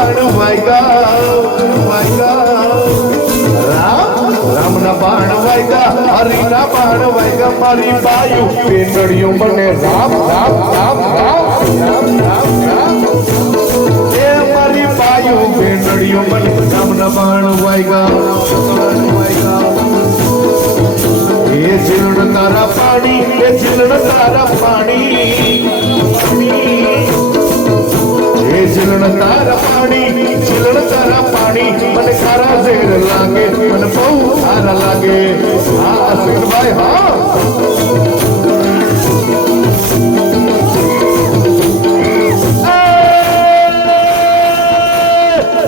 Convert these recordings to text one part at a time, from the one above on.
બાણ વાગ્યા રામના બાણ વાગ્યા હરિના બાણ વાગ્યા મારી બાયુ પેંડળિયું મને રામ રામ રામ રામ રામ રામ રામ એ મારી બાયુ પેંડળિયું મને રામના બાણ વાગ્યા એ જીલણ તારા પાણી એ જીલણ તારા પાણી એ જીલણ તારા પાણી જીલણ તારા પાણી મને ખારા ઝેર લાગે મને બહુ ખારા લાગે હા અશ્વિનભાઈ હા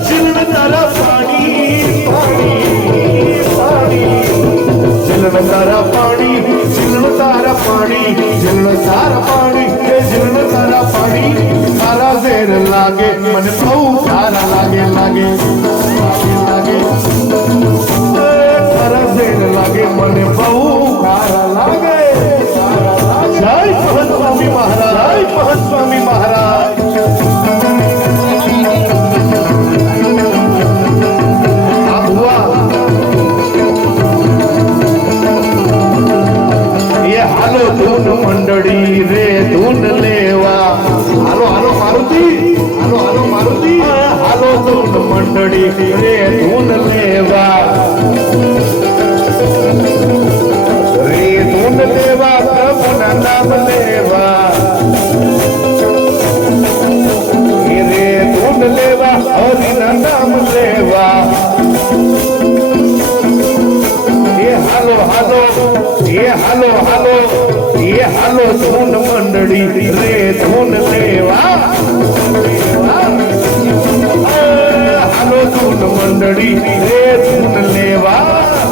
જીલણ તારા પાણી પાણી પાણી જીલણ તારા પાણી જીલણ તારા પાણી જીલણ તારા પાણી એ જીલણ તારા પાણી ખારા ઝેર લાગે મને બહુ ખારા લાગે લાગે લાગે ખારા ઝેર લાગે મને બહુ ખારા લાગે જય પહન સ્વામી મહારાજ જય પહન સ્વામી મહારાજ હાલો ધૂન મંડળી રે ધૂન લેવા હાલો હાલો મારુતિ હાલો હાલો મારુતિ હાલો ધૂન મંડળી રે ધૂન લેવા રે ધૂન લેવા પ્રભુના નામ લેવા રે ધૂન લેવા હરિના નામ લેવા હાલો હાલો એ હાલો હાલો એ હાલો ધૂન મંડળી રે ધૂન લેવા હાલો ધૂન મંડળી રે